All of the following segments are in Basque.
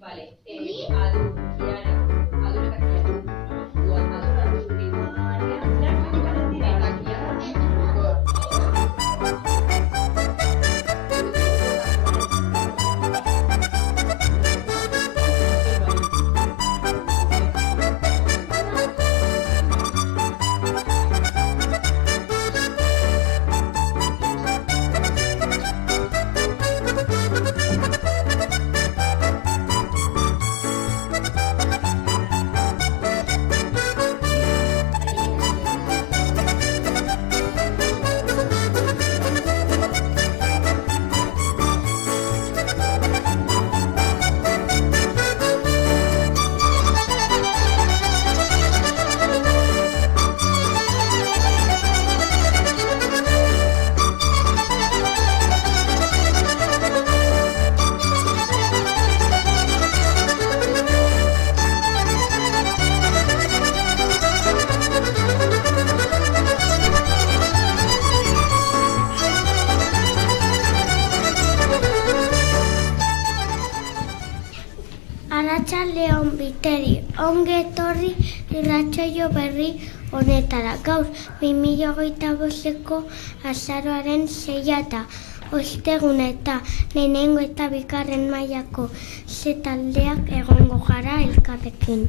Vale, Adu, Kiara, Adu eta Kiara. Arratsaldeon Biteri, ongi etorri irratsaio berri honetara. Gaur 2025ko azaroaren 6 osteguna eta lehenengo eta bigarren mailako C taldeak egongo gara elkarrekin.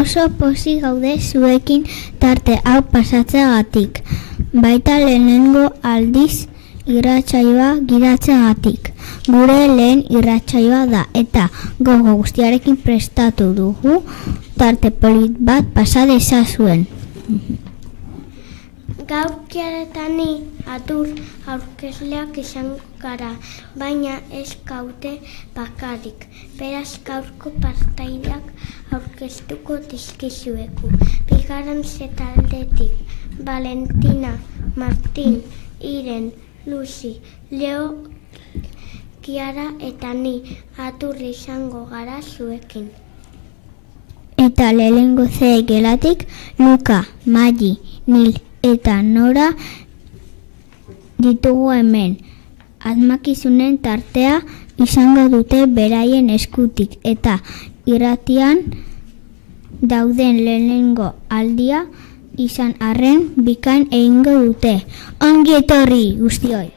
Oso pozik gaude zuekin tarte hau pasatzeagatik, baita lehenengo aldiz irratsaioa giratzeagatik. Gure lehen irratsaioa da eta gogo guztiarekin prestatu dugu tarte polit bat pasa dezazuen. Gaur Kiara eta ni Adur aurkezleak izango gara, baina ez gaude bakarrik. Beraz gaurko partaideak aurkeztuko dizkizuegu. Bigarren C taldetik Valentina, Martin, Iren, Lucy, Leo, Kiara eta ni Adur izango gara zuekin. Eta lehenengo C gelatik Luka, Magi, Nil eta Nora ditugu hemen. Asmakizunen tartea izango dute beraien eskutik eta irratian dauden lehenengo aldia izan arren bikain egingo dute. Ongi etorri guztioi!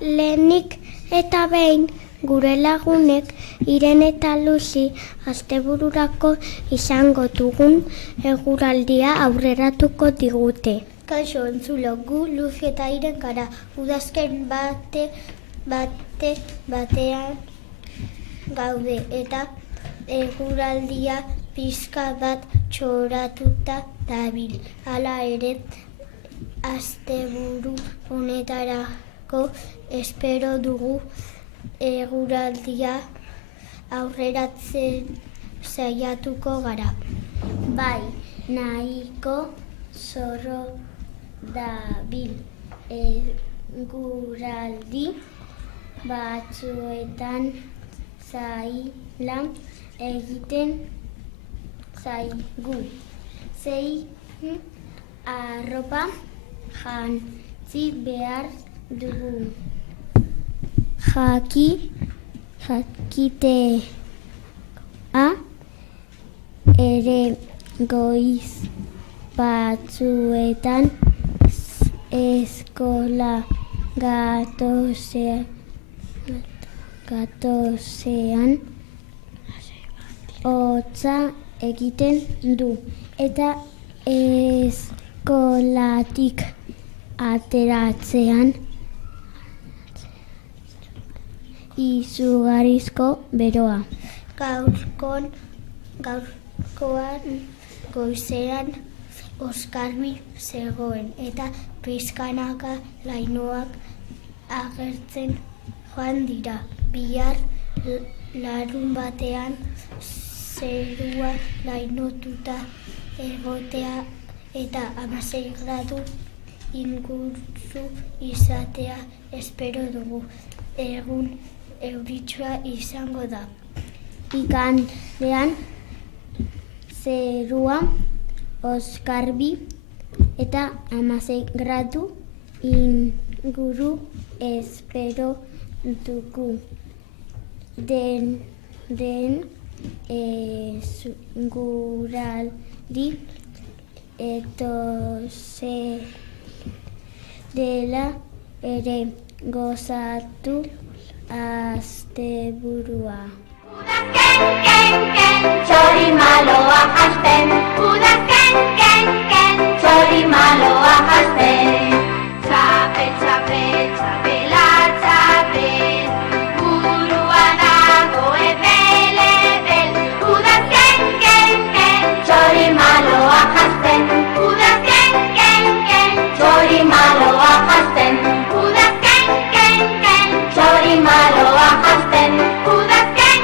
Lehenik eta behin gure lagunek Iren eta Lucy astebururako izango dugun eguraldia aurreratuko digute. Kaixo entzulo, gu Lucy eta Iren gara. Udazken batean gaude eta eguraldia pixka bat txoratuta dabil. Hala ere, asteburu honetarako espero dugu eguraldia aurreratzen saiatuko gara. Bai, nahiko zorro dabil eguraldi batzuetan zaila egiten zaigu. Zein arropa jantzi behar dugu. Jakitea ere goiz batzuetan eskola gatozean hotza egiten du eta eskolatik ateratzean izugarrizko beroa. Gaurkoan goizean oskarbi zegoen eta pizkanaka lainoak agertzen joan dira. Bihar larun batean zerua lainotuta egotea eta 16 gradu inguru izatea espero dugu. Egun euritsua izango da. Igandean zerua oskarbi eta 16 gradu inguru espero dugu. Den guraldi etose dela ere gozatu asteburua. Txori maloa jasten, udazken, txori maloa jasten. Txape, txape, txapela, txapel, burua nago ebel, ebel. Udazken, txori maloa jasten, udazken, txori maloa jasten. Udazken, txori maloa jasten, udazken,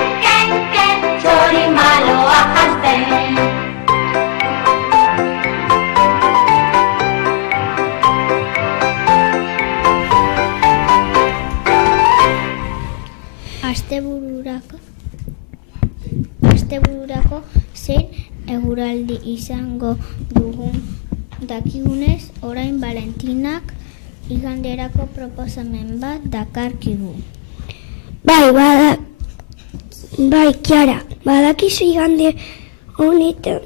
txori maloa jasten. Astebururako zein eguraldi izango dugun dakigunez, orain Valentinak iganderako proposamen bat dakarkigu. Bai, Kiara, badakizu igande honetan.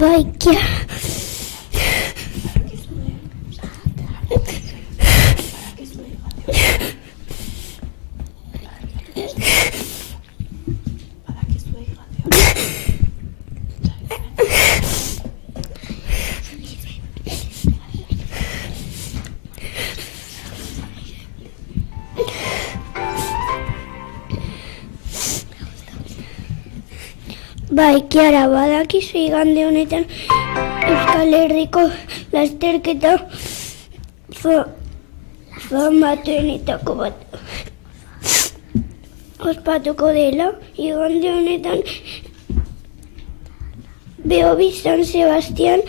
Bai, Kiara. Bai, Kiara, badakizu igande honetan Euskal Herriko lasterketa famatuenetako bat ospatuko dela. Igande honetan Beobi San Sebastian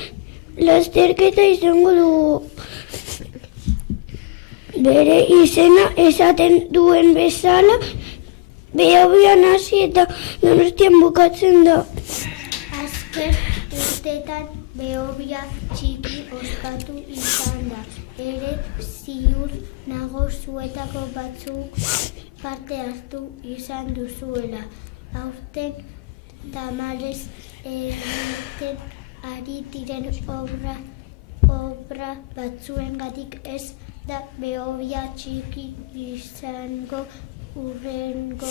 lasterketa izango dugu. Bere izena esaten duen bezala, Beobian hasi eta Donostian bukatzen da. Azken urtetan Beobia txiki ospatu izan da. Ere ziur nago zuetako batzuk parte hartu izan duzuela. Aurten tamalez egiten ari diren obra batzuengatik ez da Beobia txiki izango. Urrengo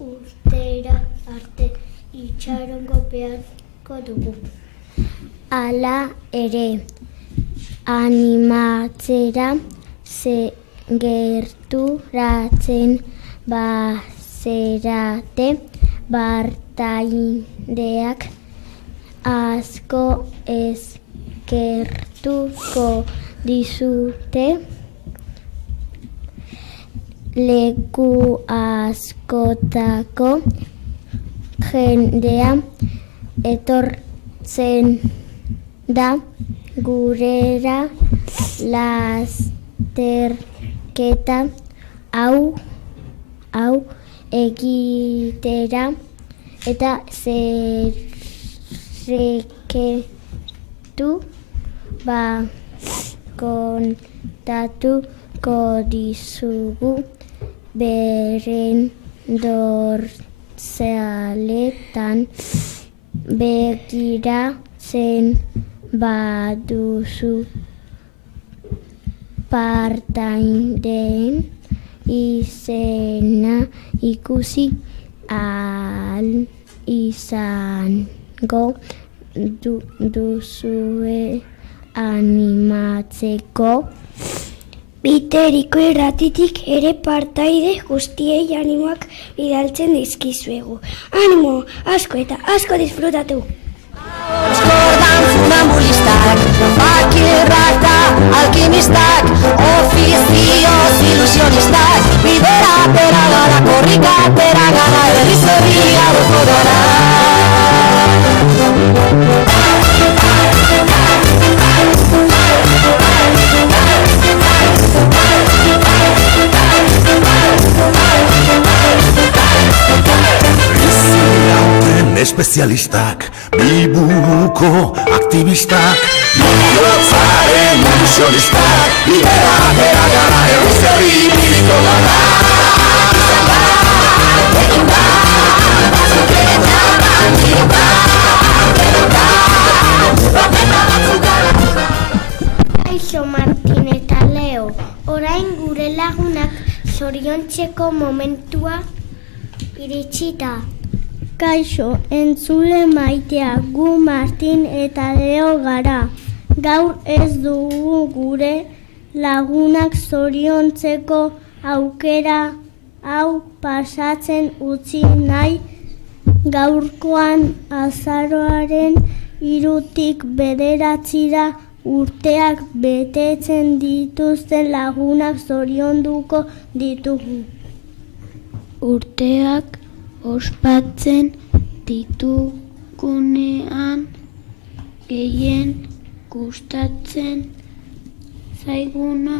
urtera arte itxarongo beharko dugu. Hala ere, animatzera gerturatzen bazerate partaideak asko eskertuko dizute. Leku askotako jendea etortzen da gurera lasterketa hau egitera eta zerreketu kontatuko dizugu beren dortsaletan begiratzen baduzu partaideen izena ikusi ahal izango duzue animatzeko. Biteriko irratitik ere partaide guztiei animoak bidaltzen dizkizuegu. Animo, asko eta asko disfrutatu! Eskordan funambulistak, fakirrak da alkimistak, ofizioz ilusionistak, bidera atera gara, korrika atera gara, herriz herria doko gara. Espezialistak, biburuko aktivistak, bihotzaren ilusionistak, bidera atera gara, herriz herri ibiliko gara. Kaixo Martin eta Leo, orain gure lagunak zoriontzeko momentua iritsita. Kaixo, entzule maitea, gu Martin eta Leo gara. Gaur ez dugu gure lagunak zoriontzeko aukera hau pasatzen utzi nahi. Gaurkoan azaroaren 3-tik 9 urteak betetzen dituzten lagunak zorionduko ditugu. Urteak ospatzen ditugunean gehien gustatzen zaiguna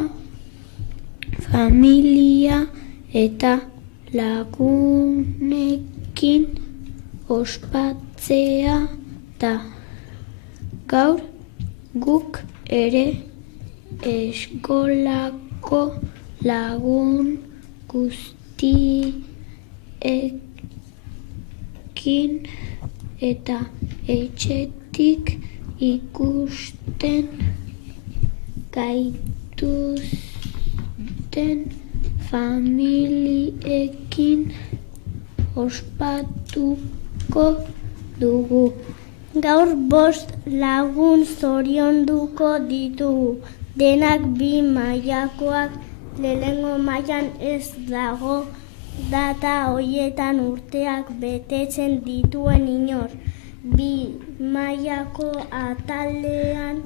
familia eta lagunekin ospatzea da. Gaur guk ere eskolako lagun guztiekin eta etxetik ikusten gaituzten familiekin ospatuko dugu. Gaur 5 lagun zorionduko ditugu, denak 2 mailakoak. Lehenengo mailan ez dago data hoietan urteak betetzen dituen inor. 2 mailako atalean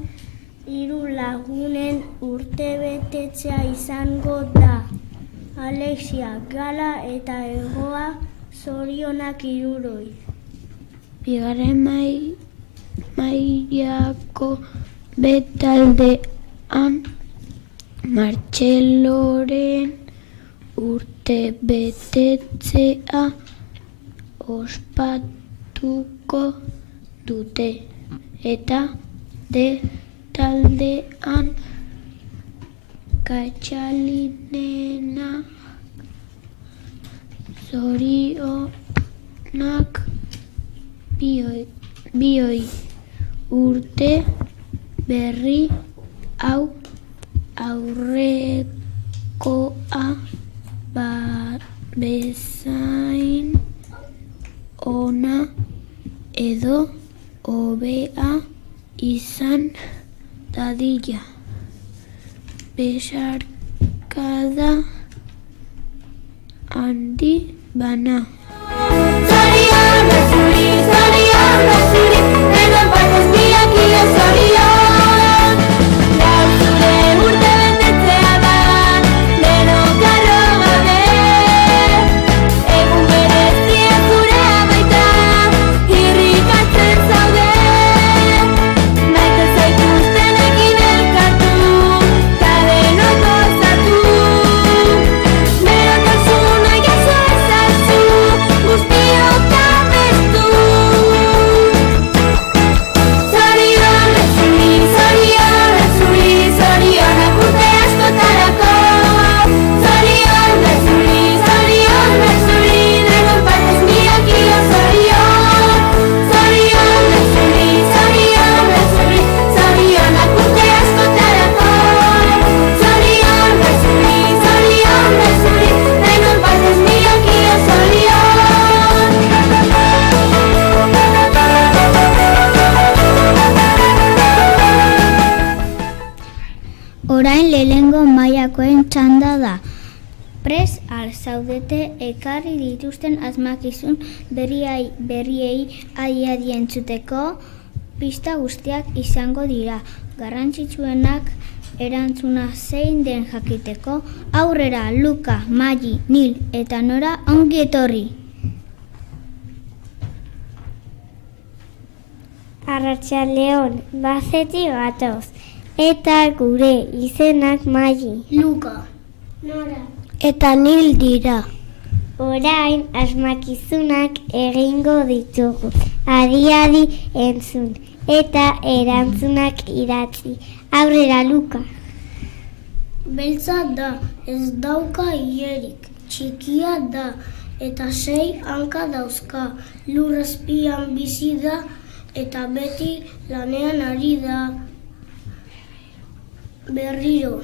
3 lagunen urtebetetzea izango da. Alexia, Gala eta Egoa, zorionak 3. Bigarren mailako betaldean Martxeloren urtebetetzea ospatuko dute eta D taldean Katxalinena zorionak bioi urte berri hau aurrekoa bezain ona edo hobea izan dadila. Besarkada handi bana. Zorion zuri, denon partez biak ia zorion. Gaur zure urte betetzea da, denok arro gabe. Egun berezia zurea baita, irrikatzen zaude. Maite zaituztenekin elkartu, ta denok gozatu. Berotasuna jaso ezazu, izango da. Pres al zaudete ekarri dituzten asmakizun berriei adi entzuteko pista guztiak izango dira. Garrantzitsuenak erantzuna zein den jakiteko. Aurrera, Luka, Magi, Nil eta Nora ongi etorri. Arratsaldeon, bazetik gatoz. Eta gure izenak Magi, Luka. Nora Eta Nil dira. Orain asmakizunak egingo ditugu. Adi entzun eta erantzunak idatzi. Aurrera, Luka. Beltza da, ez dauka ilerik. Txikia da eta 6 hanka dauzka. Lur azpian bizi da eta beti lanean ari da. Berriro.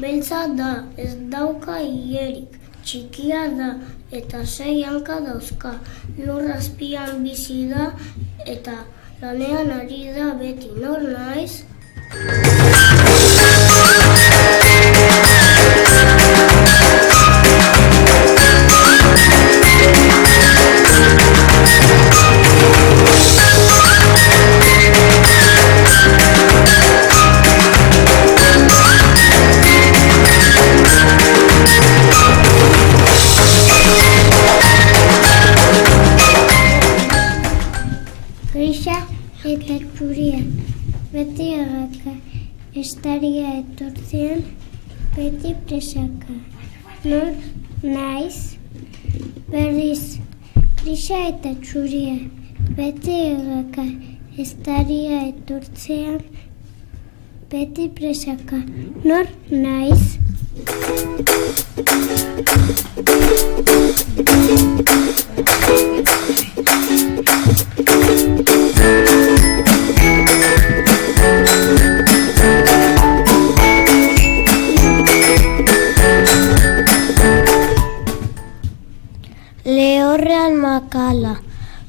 Beltza da, ez dauka ilerik. Txikia da eta 6 hanka dauzka. Lur azpian bizi da eta lanean ari da beti. Nor naiz? Grisa eta txuria, beti erraka, estaria etortzean, beti presaka. Nor naiz? Berriz, grisa eta txuria, beti erraka, estaria etortzean, beti presaka. Nor naiz? Lehorrean makala,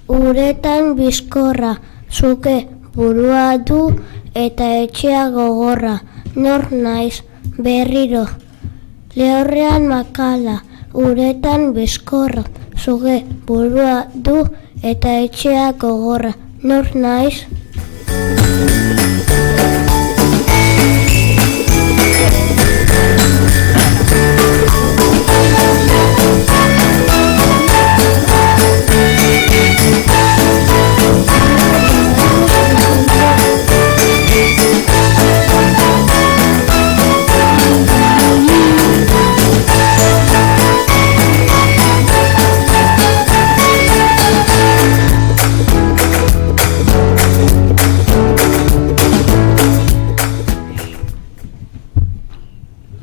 uretan bizkorra, zuke burua du eta etxea gogorra. Nor naiz? Berriro. Lehorrean makala, uretan bizkorra, zuke burua du eta etxea gogorra. Nor naiz?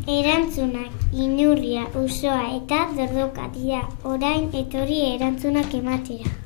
Erantzunak, inurria, usoa eta dordoka dira. Orain etorri erantzunak ematera.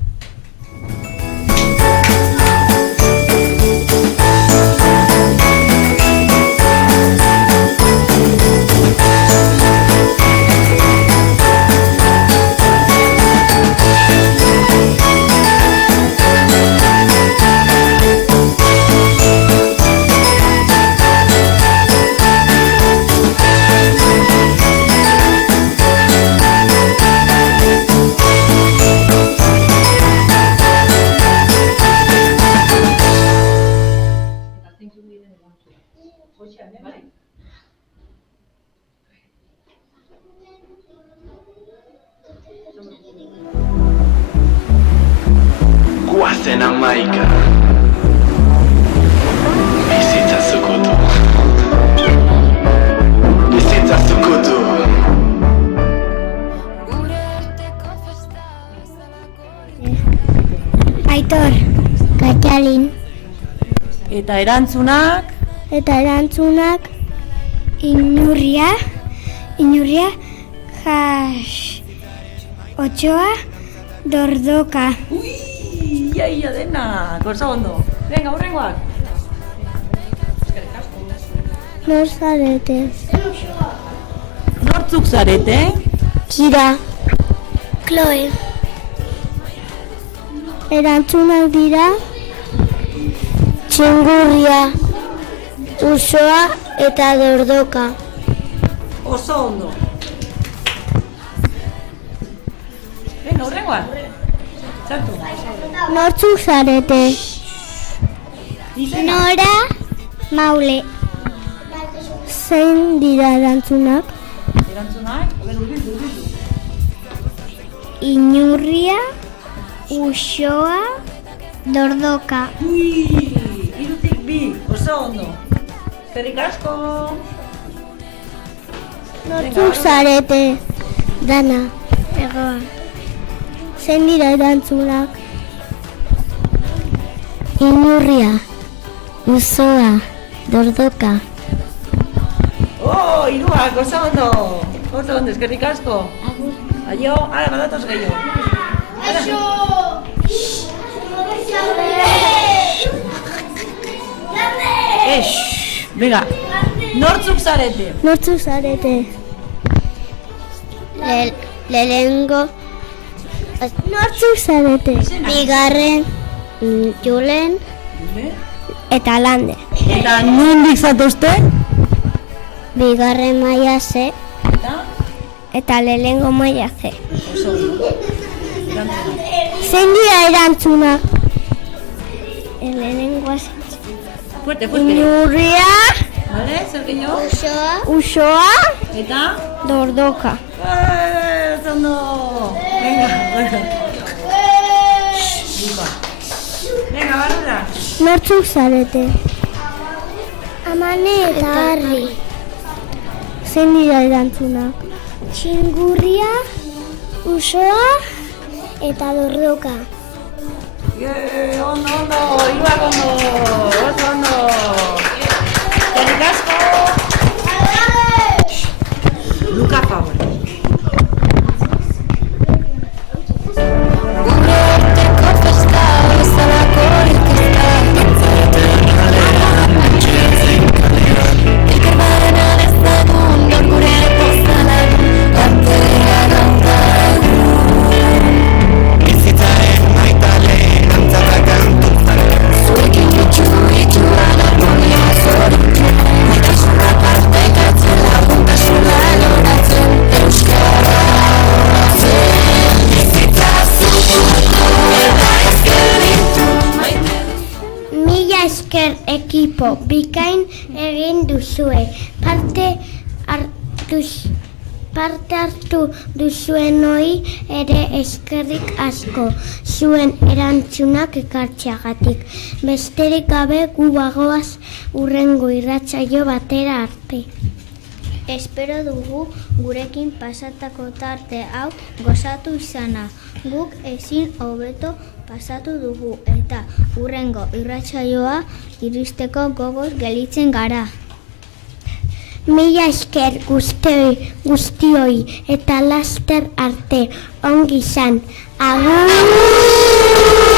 Guazen amaika. Bizitza zukutu. Bizitza zukutu. Aitor, Katalin. Eta erantzunak? Inurria, Otxoa, dordoka. Iaia dena, gorza ondo. Venga, hurrengoak. Nor zarete? Nortzuk zarete? Kira. Chloe. Erantzunak dira txingurria, usoa eta dordoka. Oso ondo. Venga, urrengoan. Txartu. Nortzuk zarete? Izena. Nora, Maule. Zein dira erantzunak? Erantzunak, urbildu. Inurria, Uxoa, Dordoka. Irutik bi, oso ondo. Eskerrik asko. Nortzuk zarete? Dana, egoa. Zein dira erantzunak? Inurria, Uxoa, Dordoka. Oh, iruak, oso ondo. Oso ondo, eskerrik asko. Aio, ara, badatoz gehiago. Venga, nortzuk zarete? Nortzuk zarete? Lehengo. Nortzuk zarete? Bigarren, Julen eta Lander. Eta nondik zatozte? Bigarren maila C eta lehengo maila C. Oso ondo. Zein dira erantzunak? Lehenengoa Fuerte. Inurria, Vale, zer gehiago? Uxoa, Eta? Dordoka. Oso ondo. Venga, Venga, barrura. Nortzuk zarete? Amane eta Harri. Zein dira erantzunak? Txingurria, Uxoa eta Dordoka. Ondo, iruak ondo. Oso ondo. Eskerrik asko. Luka favor. Ekipo bikain egin duzue. Parte hartu duzuenoi ere eskerrik asko zuen erantzunak ekartzeagatik. Besterik gabe gu bagoaz hurrengo irratsaio batera arte. Espero dugu gurekin pasatako tarte hau gozatu izana. Guk ezin hobeto pasatu dugu eta hurrengo irratsaioa iristeko gogoz gelditzen gara. Mila esker guztioi eta laster arte ongi izan. Agur!